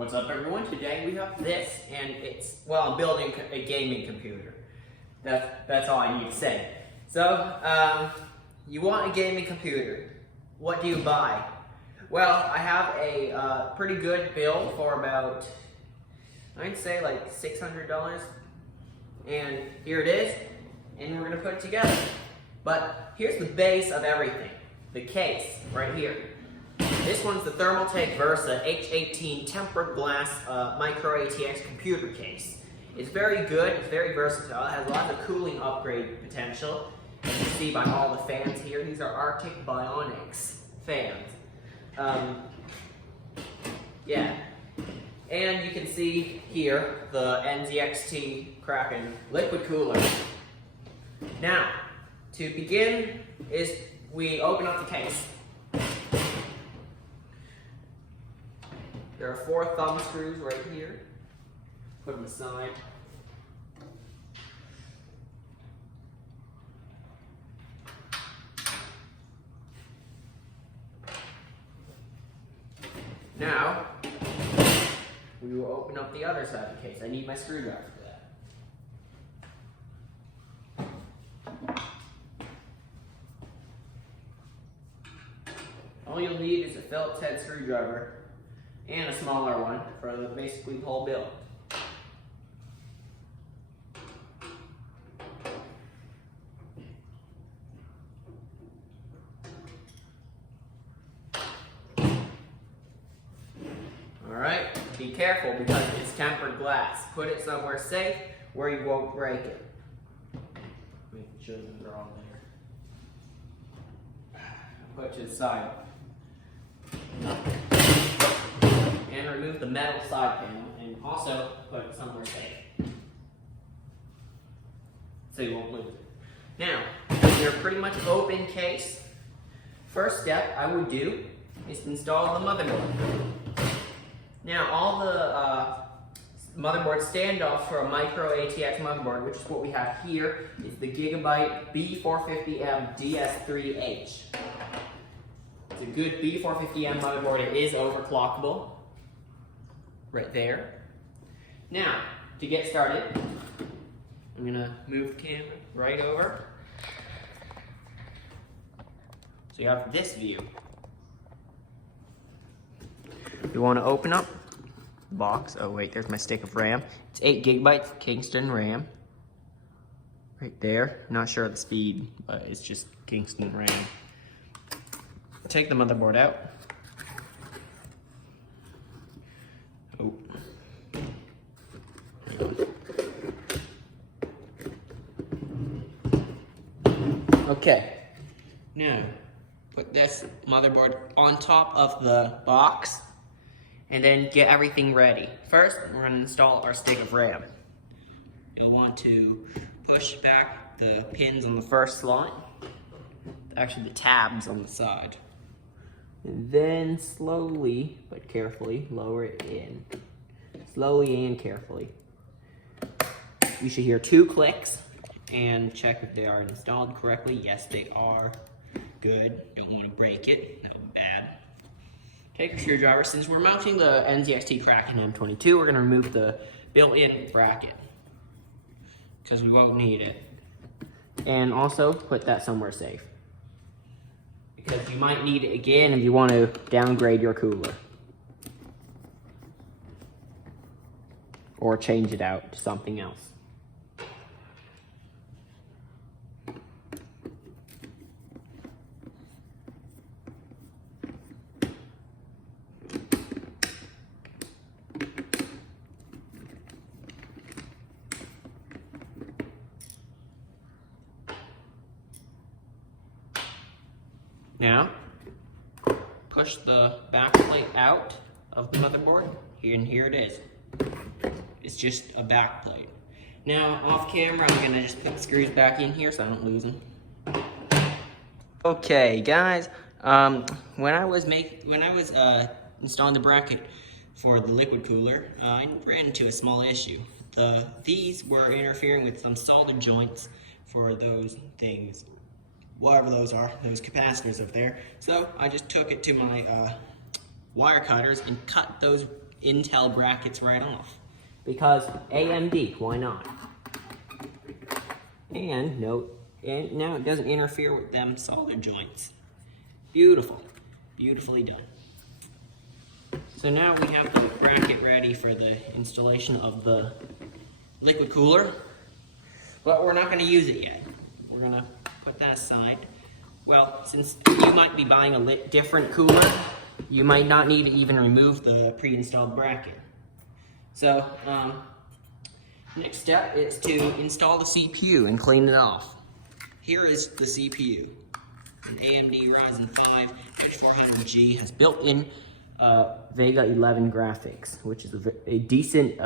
What's up, everyone? Today we have this, and I'm building a gaming computer. That's all I need to say. So, you want a gaming computer. What do you buy? Well, I have a pretty good build for about, I'd say like $600. And here it is, and we're gonna put it together. But here's the base of everything. The case, right here. This one's the Thermaltake Versa H18 tempered glass micro ATX computer case. It's very good, it's very versatile, it has lots of cooling upgrade potential. As you see by all the fans here, these are Arctic Bionics fans. Yeah. And you can see here the NZXT Kraken liquid cooler. Now, to begin is we open up the case. There are 4 thumb screws right here. Put them aside. Now, we will open up the other side of the case. I need my screwdriver for that. All you'll need is a Phillips head screwdriver and a smaller one for basically the whole build. Alright, be careful because it's tempered glass. Put it somewhere safe where you won't break it. Make sure that they're all there. Put it to the side. And remove the metal side panel, and also put it somewhere safe, so you won't lose it. Now, your pretty much open case. First step I would do is install the motherboard. Now, all the motherboard standoffs for a micro ATX motherboard, which is what we have here, is the Gigabyte B450M DS3H. It's a good B450M motherboard. It is overclockable. Right there. Now, to get started, I'm gonna move the camera right over. So you have this view. You wanna open up the box. Oh wait, there's my stick of RAM. It's 8 gigabytes Kingston RAM. Right there. Not sure of the speed, but it's just Kingston RAM. Take the motherboard out. Oh. Okay. Now, put this motherboard on top of the box and then get everything ready. First, we're going to install our stick of RAM. You'll want to push back the pins on the first slot. Actually, the tabs on the side. And then slowly, but carefully, lower it in. Slowly and carefully. You should hear 2 clicks and check if they are installed correctly. Yes, they are. Good. Don't want to break it. That would be bad. Take a screwdriver. Since we're mounting the NZXT Kraken M22, we're going to remove the built-in bracket because we won't need it. And also put that somewhere safe, because you might need it again if you want to downgrade your cooler. Or change it out to something else. Now, push the back plate out of the motherboard, and here it is. It's just a back plate. Now, off camera, I'm gonna just put the screws back in here so I don't lose them. Okay, guys, when I was installing the bracket for the liquid cooler, I ran into a small issue. These were interfering with some solder joints for those things. Whatever those are, those capacitors up there. So I just took it to my wire cutters and cut those Intel brackets right off. Because AMD, why not? And note, and now it doesn't interfere with them solder joints. Beautiful, beautifully done. So now we have the bracket ready for the installation of the liquid cooler, but we're not going to use it yet. We're going to put that aside. Well, since you might be buying a different cooler, you might not need to even remove the pre-installed bracket. So, next step is to install the CPU and clean it off. Here is the CPU. An AMD Ryzen 5 H400G has built-in Vega 11 graphics, which is a decent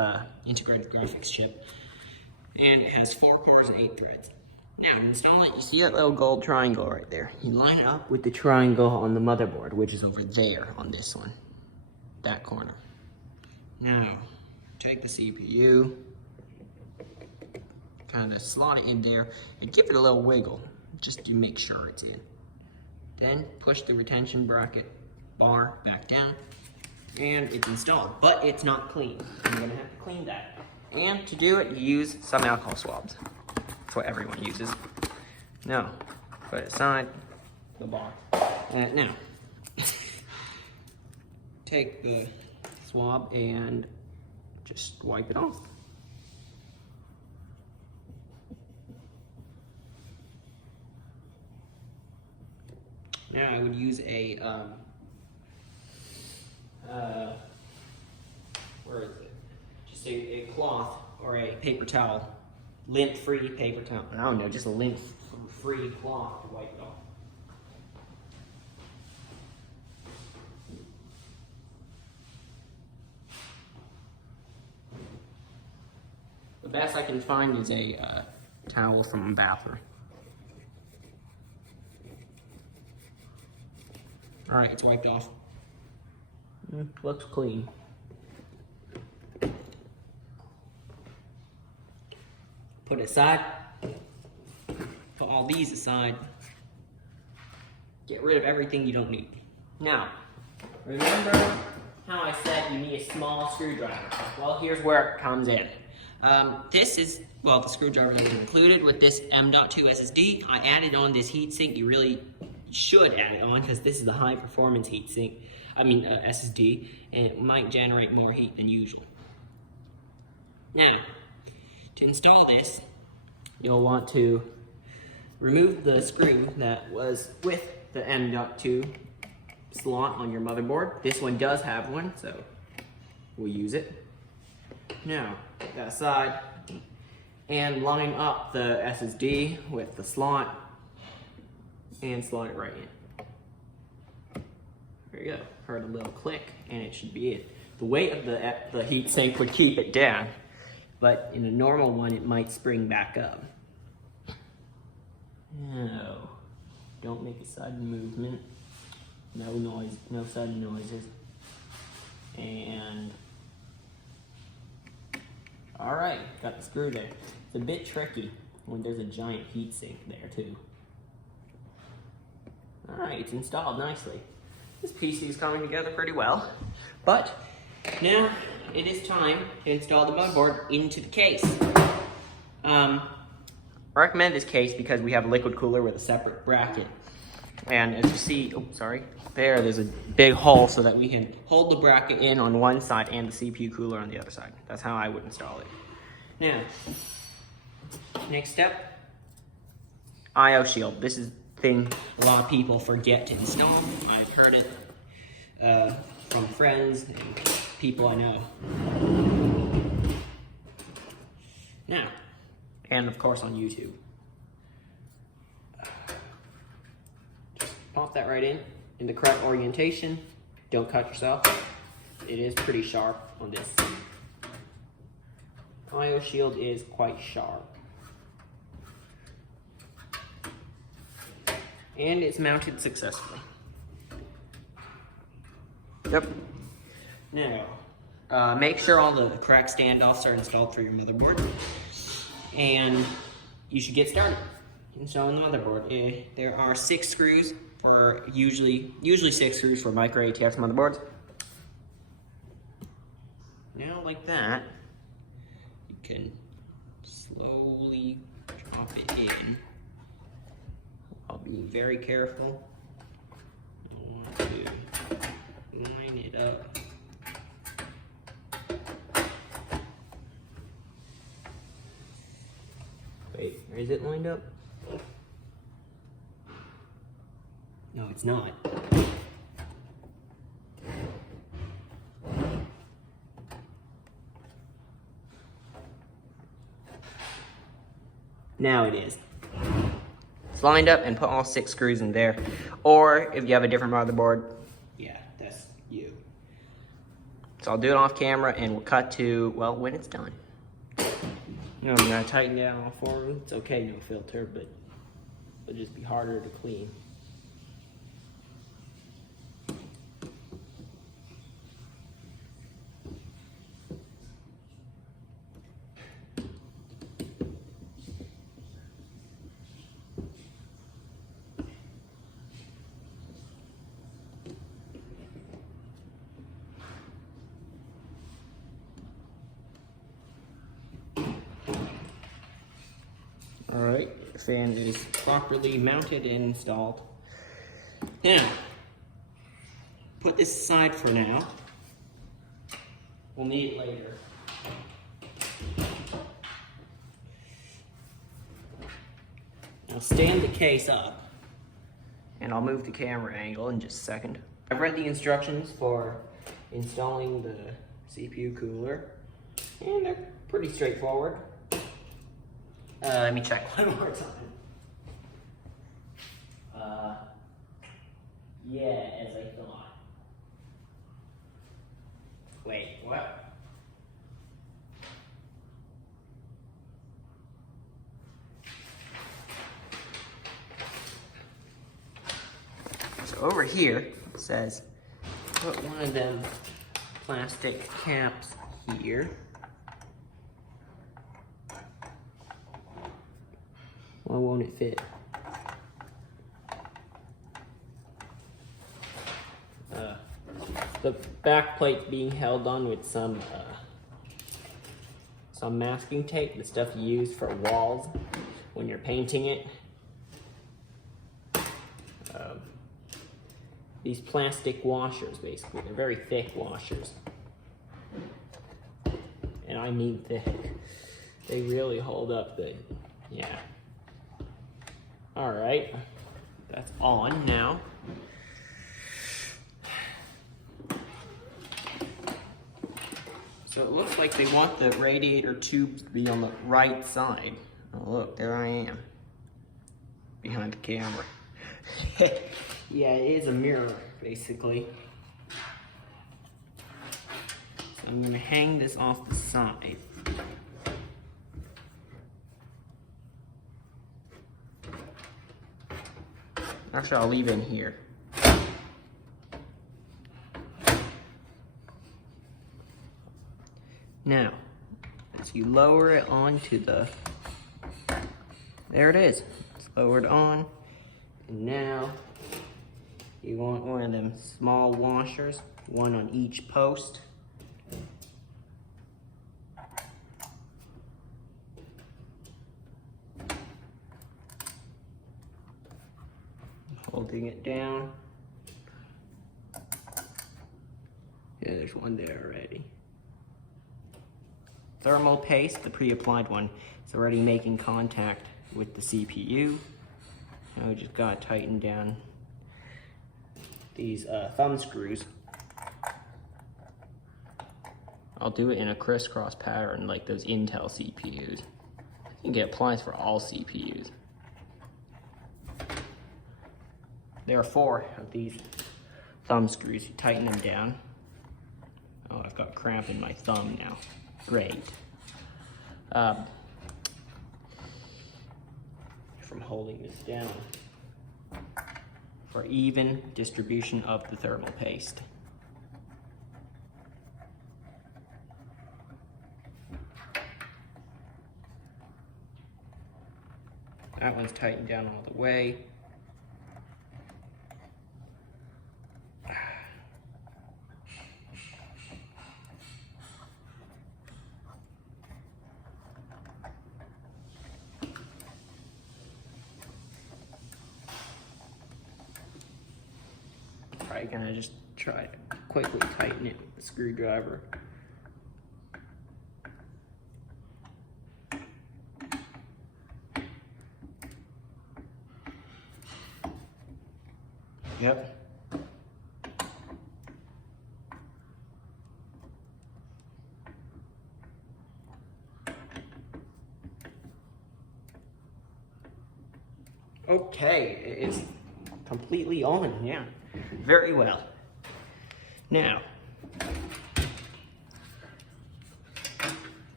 integrated graphics chip. And it has 4 cores and 8 threads. Now, to install it, you see that little gold triangle right there. You line it up with the triangle on the motherboard, which is over there on this one. That corner. Now, take the CPU, kind of slot it in there, and give it a little wiggle, just to make sure it's in. Then, push the retention bracket bar back down, and it's installed, but it's not clean. I'm gonna have to clean that. And to do it, you use some alcohol swabs. That's what everyone uses. Now, put it aside, the bar. Now, take the swab and just wipe it off. Now I would use a, where is it? Just a cloth or a paper towel, lint-free paper towel. I don't know, just a lint-free cloth to wipe it off. The best I can find is a towel from a bathroom. All right, it's wiped off. Looks clean. Put it aside. Put all these aside. Get rid of everything you don't need. Now, remember how I said you need a small screwdriver? Well, here's where it comes in. This is, well, the screwdriver that was included with this M.2 SSD. I added on this heatsink. You really should add it on because this is the high performance heatsink, SSD, and it might generate more heat than usual. Now, to install this, you'll want to remove the screw that was with the M.2 slot on your motherboard. This one does have one, so we'll use it. Now, put that aside and line up the SSD with the slot and slot it right in. There you go. Heard a little click, and it should be it. The weight of the heatsink would keep it down, but in a normal one, it might spring back up. No, don't make a sudden movement. No noise, no sudden noises. And all right, got the screw there. It's a bit tricky when there's a giant heatsink there too. All right, it's installed nicely. This PC is coming together pretty well, but now it is time to install the motherboard into the case. I recommend this case because we have a liquid cooler with a separate bracket. And as you see, oh, sorry, there's a big hole so that we can hold the bracket in on one side and the CPU cooler on the other side. That's how I would install it. Now, next step, I/O shield. This is the thing a lot of people forget to install. I've heard it from friends and people I know. Now, and of course on YouTube. Just pop that right in the correct orientation. Don't cut yourself. It is pretty sharp on this. I/O shield is quite sharp. And it's mounted successfully. Yep. Now, make sure all the correct standoffs are installed for your motherboard. And you should get started installing the motherboard. There are 6 screws for usually 6 screws for micro ATX motherboards. Now like that, you can slowly drop it in. I'll be very careful. I want to line it up. Wait, is it lined up? No, it's not. Now it is. It's lined up, and put all 6 screws in there. Or if you have a different motherboard, yeah, that's you. So I'll do it off camera and we'll cut to, well, when it's done. I'm gonna tighten down all 4 of them. It's okay, no filter, but it'll just be harder to clean. Alright, the fan is properly mounted and installed. Now, put this aside for now. We'll need it later. Now stand the case up, and I'll move the camera angle in just a second. I've read the instructions for installing the CPU cooler, and they're pretty straightforward. Let me check one more time. Yeah, as I thought. Wait, what? So over here it says, put one of them plastic caps here. Why won't it fit? The back plate's being held on with some masking tape, the stuff you use for walls when you're painting it. These plastic washers, basically, they're very thick washers. And I mean thick. They really hold up good. Yeah. Alright, that's on now. So it looks like they want the radiator tubes to be on the right side. Oh look, there I am. Behind the camera. Yeah, it is a mirror, basically. So I'm gonna hang this off the side. Actually, I'll leave it in here. Now, as you lower it onto the, there it is. It's lowered on. And now, you want one of them small washers, one on each post. Holding it down. Yeah, there's one there already. Thermal paste, the pre-applied one, is already making contact with the CPU. Now we just gotta tighten down these thumb screws. I'll do it in a crisscross pattern like those Intel CPUs. I think it applies for all CPUs. There are 4 of these thumb screws. You tighten them down. Oh, I've got cramp in my thumb now. Great. From holding this down. For even distribution of the thermal paste. That one's tightened down all the way. you kind of just try to quickly tighten it with the screwdriver. Yep. Okay, it's completely on, yeah. Very well. Now,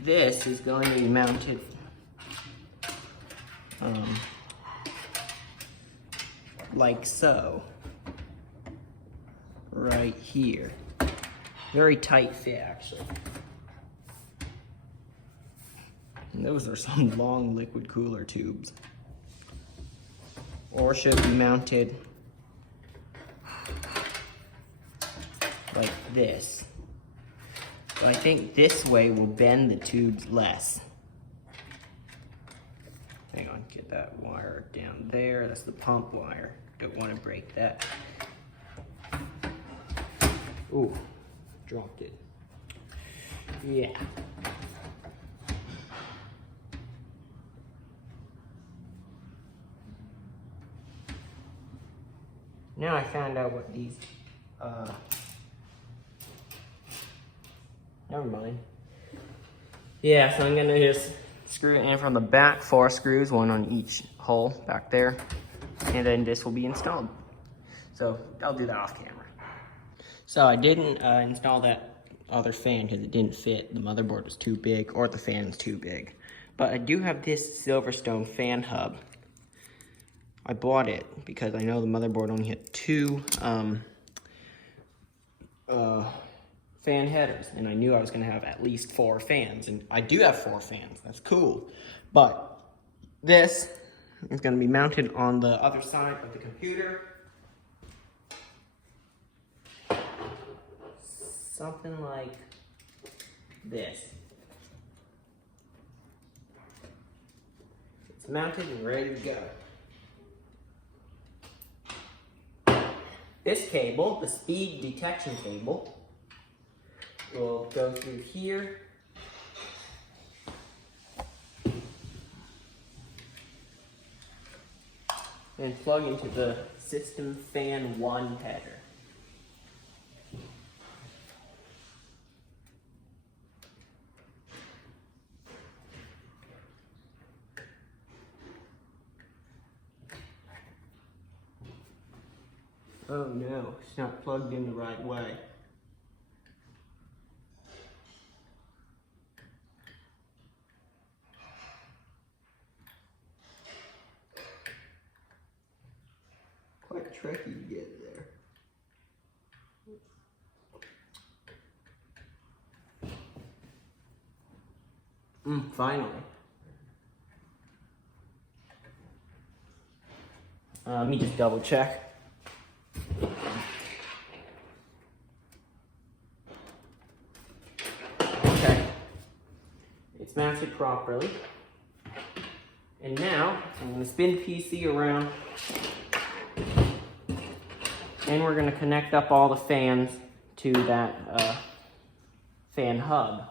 this is going to be mounted like so, right here. Very tight fit, actually. And those are some long liquid cooler tubes. Or should be mounted like this. So I think this way will bend the tubes less. Hang on, get that wire down there. That's the pump wire. Don't want to break that. Ooh, dropped it. Yeah. Now I found out what these, never mind. Yeah, so I'm gonna just screw it in from the back, 4 screws, 1 on each hole back there, and then this will be installed. So I'll do that off camera. So I didn't install that other fan because it didn't fit. The motherboard was too big, or the fan's too big. But I do have this Silverstone fan hub. I bought it because I know the motherboard only had 2 fan headers, and I knew I was going to have at least 4 fans, and I do have 4 fans. That's cool. But this is going to be mounted on the other side of the computer. Something like this. It's mounted and ready to go. This cable, the speed detection cable, will go through here. And plug into the system fan 1 header. Oh no, it's not plugged in the right way. Quite tricky to get there. Finally. Let me just double check. Okay. It's mounted properly. And now, I'm going to spin the PC around. And we're going to connect up all the fans to that fan hub.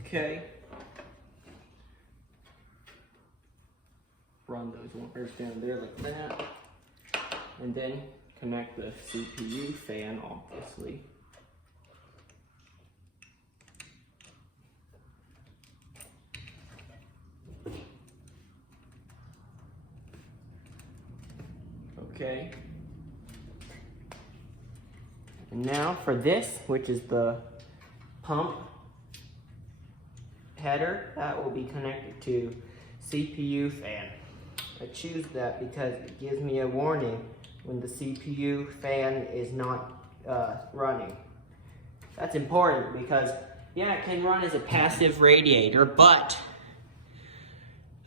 Okay. Run those wires down there like that. And then connect the CPU fan, obviously. Okay. And now for this, which is the pump header, that will be connected to CPU fan. I choose that because it gives me a warning when the CPU fan is not running. That's important because, yeah, it can run as a passive radiator, but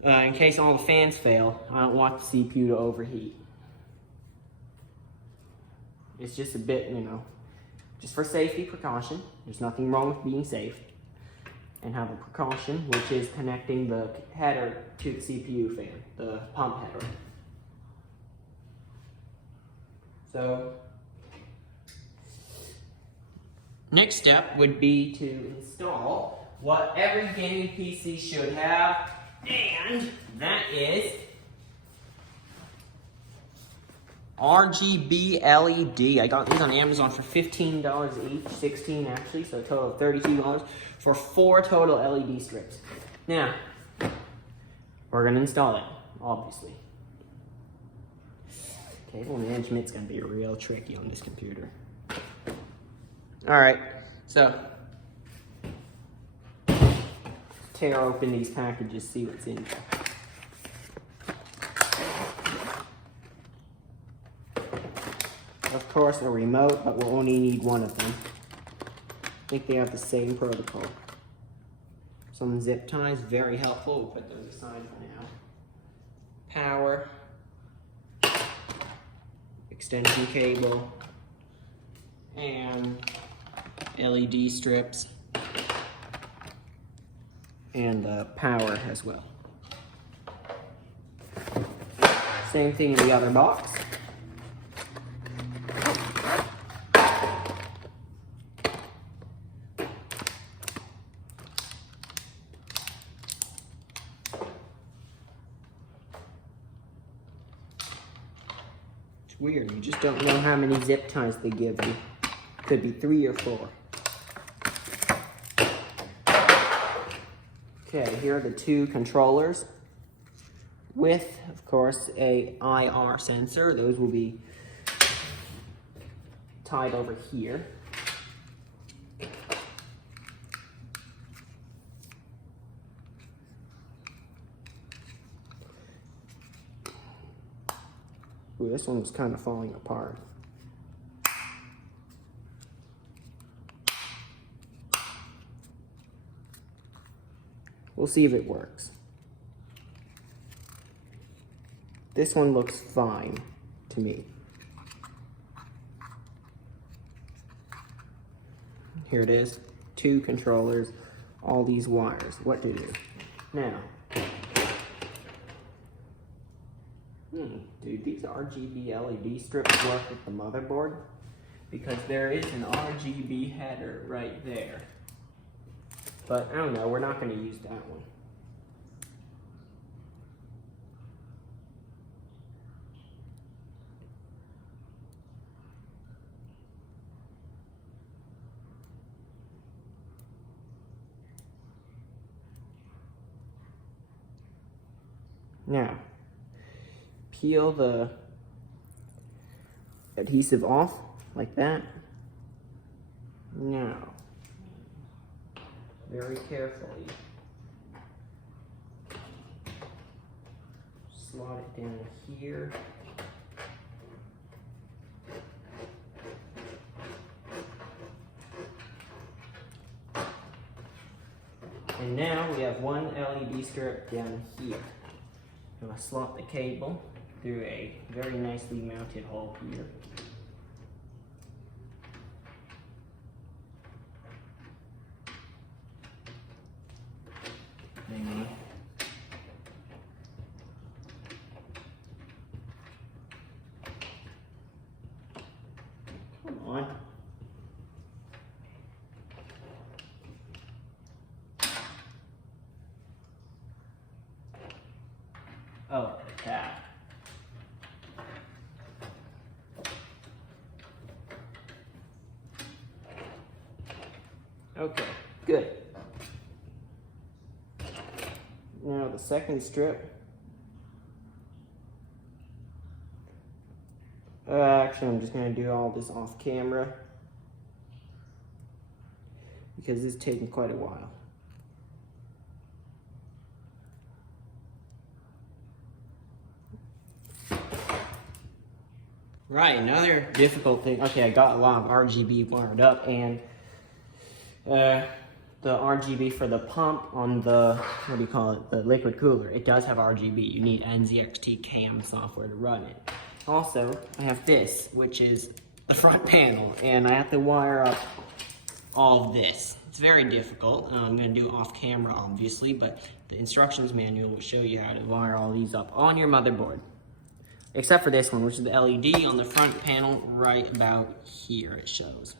in case all the fans fail, I don't want the CPU to overheat. It's just a bit, you know, just for safety precaution. There's nothing wrong with being safe. And have a precaution, which is connecting the header to the CPU fan, the pump header. So, next step would be to install what every gaming PC should have, and that is Rgb LED. I got these on Amazon for $15 each, 16 actually, so a total of $32 for 4 total LED strips. Now, we're gonna install it, obviously. Cable management's gonna be real tricky on this computer. All right, so tear open these packages, see what's in there. Of course, a remote, but we'll only need one of them. I think they have the same protocol. Some zip ties, very helpful. We'll put those aside for now. Power. Extension cable. And LED strips. And power as well. Same thing in the other box. Weird, you just don't know how many zip ties they give you. Could be 3 or 4. Okay, here are the 2 controllers with, of course, a IR sensor. Those will be tied over here. Ooh, this one was kind of falling apart. We'll see if it works. This one looks fine to me. Here it is, 2 controllers, all these wires. What to do? Now, dude, these RGB LED strips work with the motherboard because there is an RGB header right there. But I don't know, we're not going to use that one. Now, peel the adhesive off like that. Now, very carefully slot it down here. And now we have one LED strip down here. I'm going to slot the cable through a very nicely mounted hole here. Maybe. Come on. Oh, that. Okay, good. Now the second strip. Actually, I'm just going to do all this off camera because it's taking quite a while. Right, another difficult thing. Okay, I got a lot of RGB wired up, and the RGB for the pump on the, what do you call it, the liquid cooler, it does have RGB. You need NZXT cam software to run it. Also, I have this, which is the front panel, and I have to wire up all of this. It's very difficult. I'm going to do it off camera, obviously, but the instructions manual will show you how to wire all these up on your motherboard. Except for this one, which is the LED on the front panel right about here, it shows.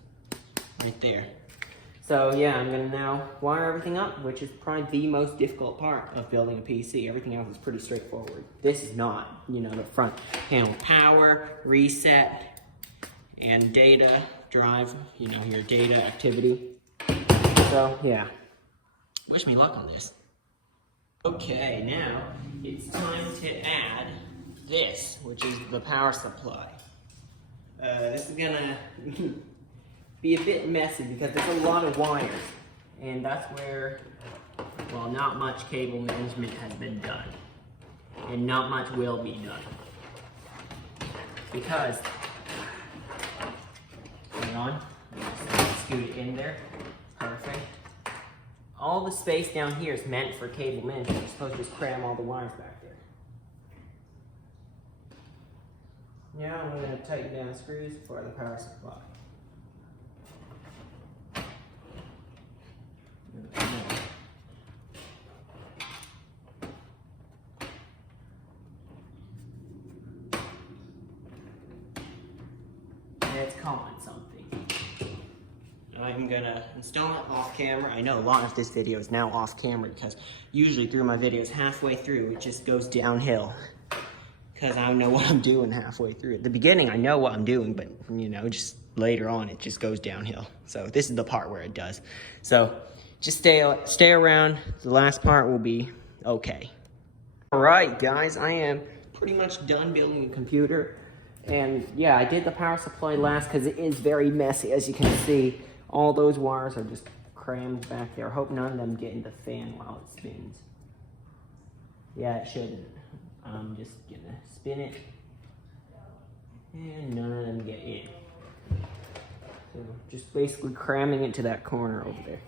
Right there. So yeah, I'm gonna now wire everything up, which is probably the most difficult part of building a PC. Everything else is pretty straightforward. This is not, you know, the front panel power, reset, and data drive, you know, your data activity. So yeah, wish me luck on this. Okay, now it's time to add this, which is the power supply. This is gonna be a bit messy because there's a lot of wires, and that's where, well, not much cable management has been done, and not much will be done. Because, hang on, just scoot it in there, perfect. All the space down here is meant for cable management. You're supposed to just cram all the wires back there. Now I'm going to tighten down the screws for the power supply. Let's call it something. I'm gonna install it off camera. I know a lot of this video is now off camera because usually through my videos halfway through it just goes downhill because I don't know what I'm doing halfway through. At the beginning I know what I'm doing, but you know, just later on it just goes downhill. So this is the part where it does. So just stay around. The last part will be okay. All right, guys, I am pretty much done building a computer. And yeah, I did the power supply last because it is very messy. As you can see, all those wires are just crammed back there. I hope none of them get in the fan while it spins. Yeah, it shouldn't. I'm just gonna spin it. And none of them get in. So just basically cramming it to that corner over there.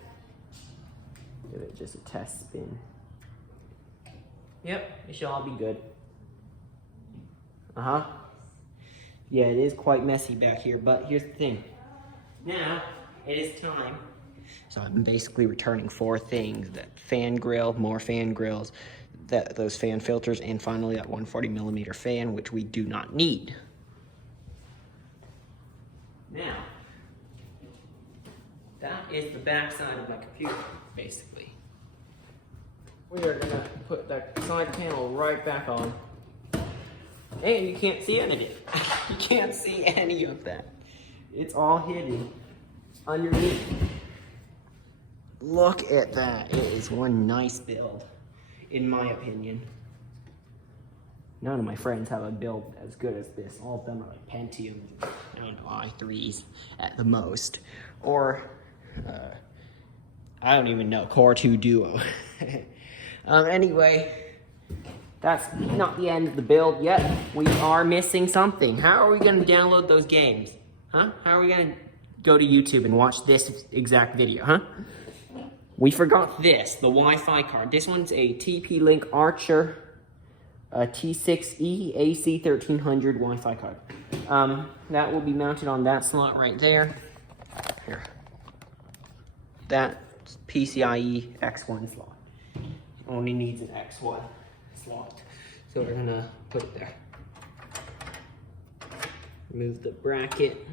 Give it just a test spin. Yep, it should all be good. Uh-huh. Yeah, it is quite messy back here, but here's the thing. Now, it is time. So I'm basically returning 4 things: that fan grill, more fan grills, those fan filters, and finally that 140mm fan, which we do not need. Now, that is the back side of my computer, basically. We are gonna put that side panel right back on. And you can't see any of it. You can't see any of that. It's all hidden underneath. Look at that. It is one nice build, in my opinion. None of my friends have a build as good as this. All of them are like Pentium, I don't know, i3s at the most. Or, I don't even know, Core 2 Duo. Anyway, that's not the end of the build yet. We are missing something. How are we going to download those games? Huh? How are we going to go to YouTube and watch this exact video, huh? We forgot this, the Wi-Fi card. This one's a TP-Link Archer T6E AC1300 Wi-Fi card. That will be mounted on that slot right there. Here. That's PCIe X1 slot. Only needs an X1 slot. So we're gonna put it there. Remove the bracket.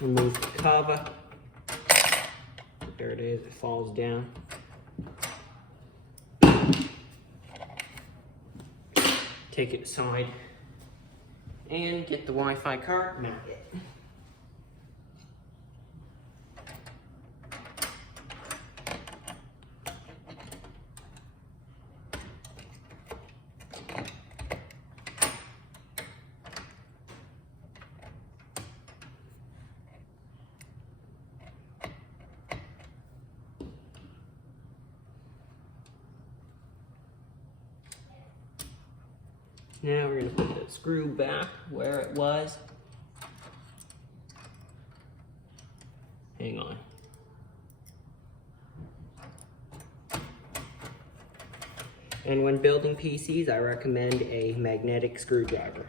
Remove the cover. There it is, it falls down. Take it aside and get the Wi-Fi card, mount it. Now we're going to put the screw back where it was. Hang on. And when building PCs, I recommend a magnetic screwdriver.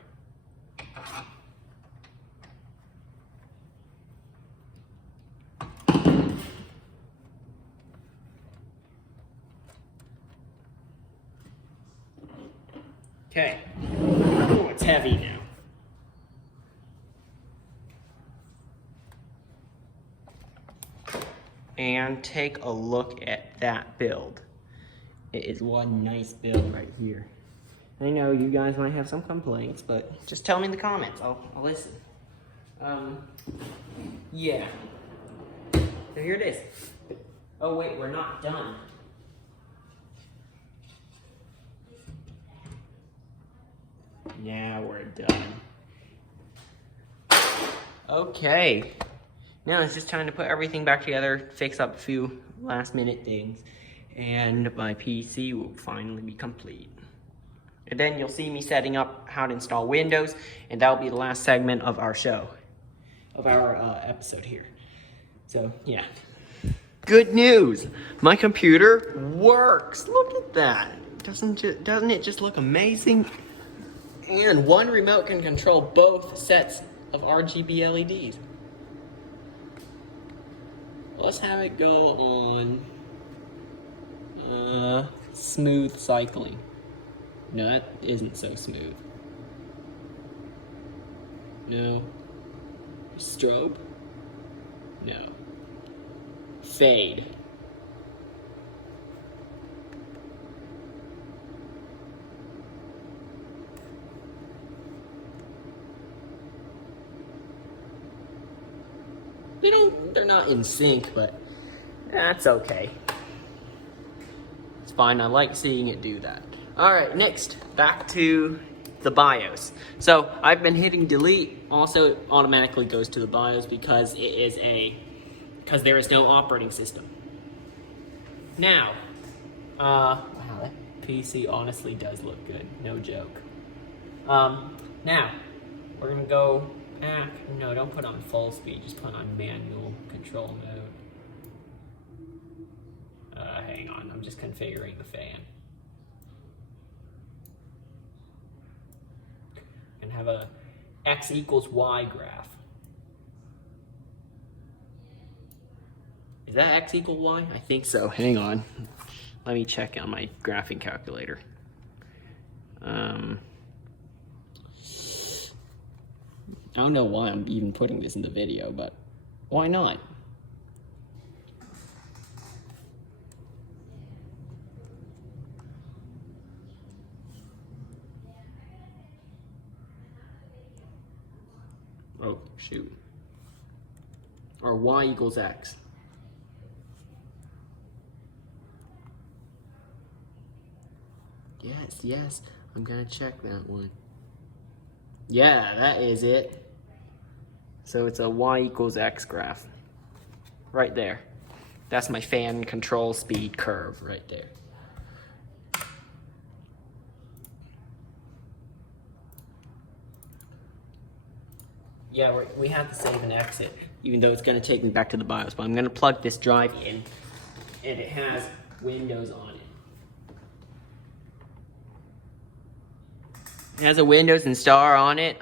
Okay. Oh, it's heavy now. And take a look at that build. It is one nice build right here. I know you guys might have some complaints, but just tell me in the comments. I'll listen. Yeah. So here it is. Oh wait, we're not done. Now we're done. Okay. Now it's just time to put everything back together, fix up a few last minute things, and my PC will finally be complete. And then you'll see me setting up how to install Windows, and that'll be the last segment of our show, of our episode here. So, yeah. Good news! My computer works! Look at that! Doesn't it just look amazing? And one remote can control both sets of RGB LEDs. Let's have it go on smooth cycling. No, that isn't so smooth. No. Strobe? No. Fade. They're not in sync, but that's okay. It's fine, I like seeing it do that. Alright, next, back to the BIOS. So, I've been hitting delete, also it automatically goes to the BIOS because there is no operating system. Now, wow, that PC honestly does look good, no joke. Now, we're gonna go back. No, don't put on full speed, just put on manual control mode. Hang on, I'm just configuring the fan. And have a X equals Y graph. Is that X equal Y? I think so. Hang on. Let me check on my graphing calculator. I don't know why I'm even putting this in the video, but why not? Oh, shoot. Or Y equals X. Yes, I'm gonna check that one. Yeah, that is it. So it's a Y equals X graph. Right there. That's my fan control speed curve right there. Yeah, we have to save and exit, even though it's going to take me back to the BIOS. But I'm going to plug this drive in, and it has Windows on it. It has a Windows installer on it.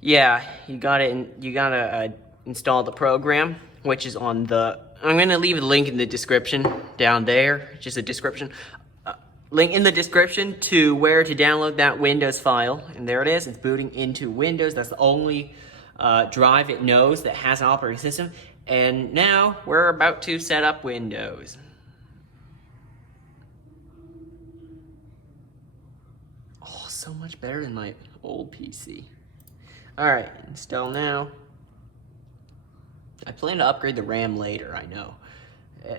Yeah, you gotta install the program, which is on the. I'm going to leave a link in the description down there, just a description. Link in the description to where to download that Windows file, and there it is. It's booting into Windows. That's the only drive it knows that has an operating system. And now we're about to set up Windows. Oh, so much better than my old PC. All right, install now. I plan to upgrade the RAM later. I know,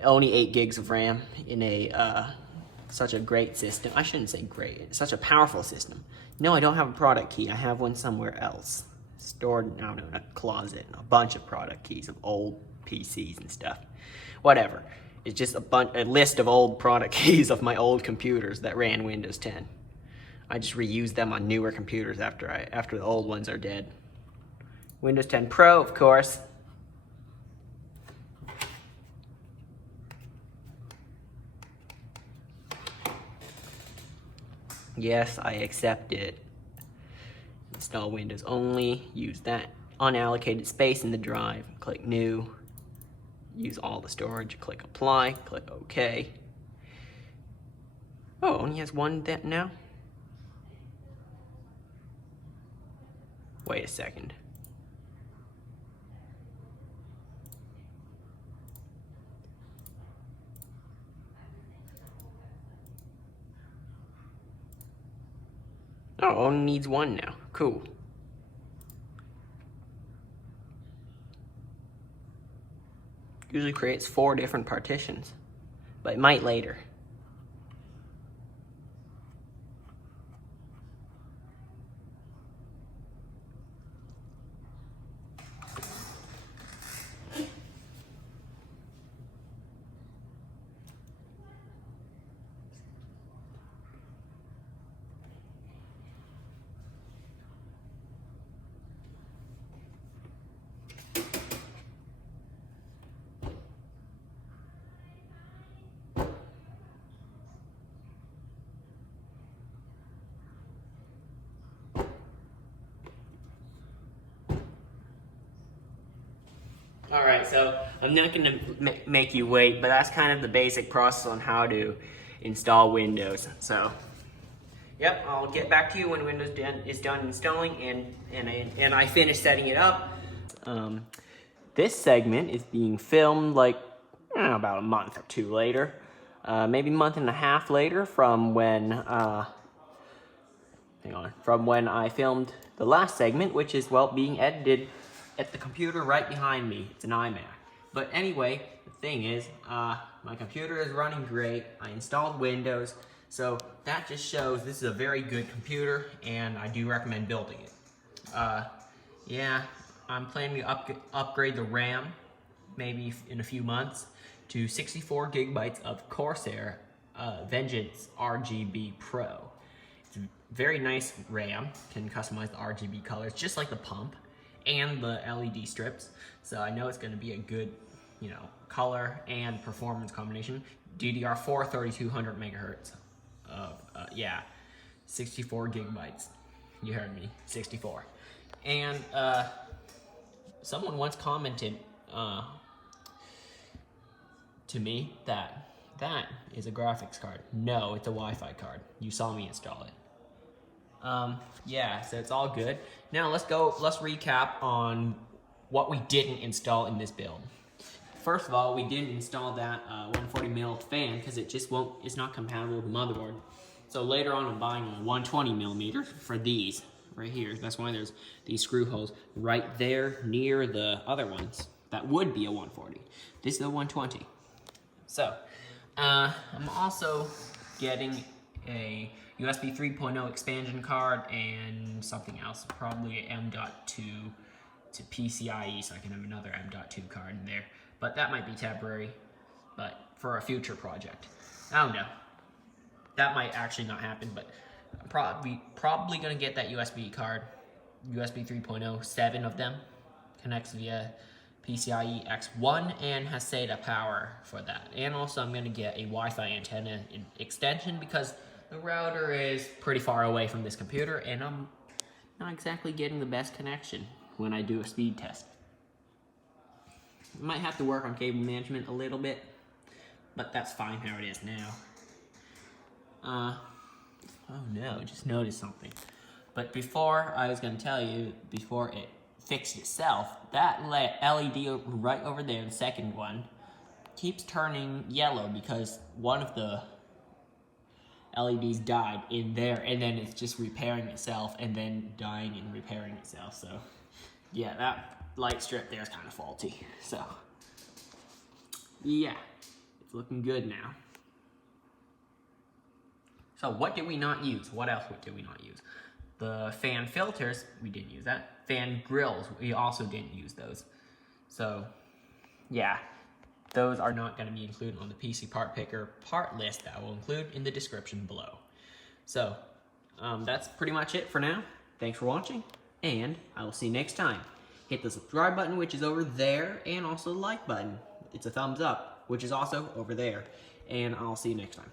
only 8 gigs of RAM in a. Such a great system. I shouldn't say great. It's such a powerful system. No, I don't have a product key. I have one somewhere else. Stored, I don't know, in a closet. A bunch of product keys of old PCs and stuff. Whatever. It's just a list of old product keys of my old computers that ran Windows 10. I just reuse them on newer computers after the old ones are dead. Windows 10 Pro, of course. Yes, I accept it. Install Windows only. Use that unallocated space in the drive. Click New. Use all the storage. Click Apply. Click OK. Oh, only has one now? Wait a second. Oh, only needs one now. Cool. Usually creates 4 different partitions, but it might later. Alright, so I'm not going to make you wait, but that's kind of the basic process on how to install Windows. So, yep, I'll get back to you when Windows is done installing and I finish setting it up. This segment is being filmed like about a month or 2 later. Maybe a month and a half later from when I filmed the last segment, which is, well, being edited at the computer right behind me. It's an iMac. But anyway, the thing is, my computer is running great. I installed Windows, so that just shows this is a very good computer, and I do recommend building it. Yeah, I'm planning to upgrade the RAM, maybe in a few months, to 64 gigabytes of Corsair Vengeance RGB Pro. It's a very nice RAM, can customize the RGB colors, just like the pump and the LED strips. So I know it's gonna be a good, color and performance combination. DDR4 3200 megahertz of, 64 gigabytes. You heard me, 64. And someone once commented to me that is a graphics card. No, it's a Wi-Fi card. You saw me install it. Yeah, so it's all good. Now let's recap on what we didn't install in this build. First of all, we didn't install that 140mm fan because it's not compatible with the motherboard. So later on I'm buying a 120mm for these right here. That's why there's these screw holes right there near the other ones. That would be a 140. This is a 120. So, I'm also getting a USB 3.0 expansion card and something else, probably an M.2 to PCIe, so I can have another M.2 card in there. But that might be temporary, but for a future project. I don't know. That might actually not happen, but I'm probably gonna get that USB card, USB 3.0, 7 of them, connects via PCIe X1 and has SATA power for that. And also I'm gonna get a Wi-Fi antenna extension because the router is pretty far away from this computer and I'm not exactly getting the best connection when I do a speed test. I might have to work on cable management a little bit, but that's fine how it is now. Oh no, I just noticed something. But before I was gonna tell you, before it fixed itself, that LED right over there, the second one, keeps turning yellow because one of the LEDs died in there and then it's just repairing itself and then dying and repairing itself. So yeah, that light strip there is kind of faulty. So yeah, it's looking good now. So what did we not use? What else did we not use? The fan filters, we didn't use that. Fan grills, we also didn't use those. So yeah, those are not going to be included on the PC Part Picker part list that I will include in the description below. So that's pretty much it for now. Thanks for watching, and I will see you next time. Hit the subscribe button, which is over there, and also the like button. It's a thumbs up, which is also over there. And I'll see you next time.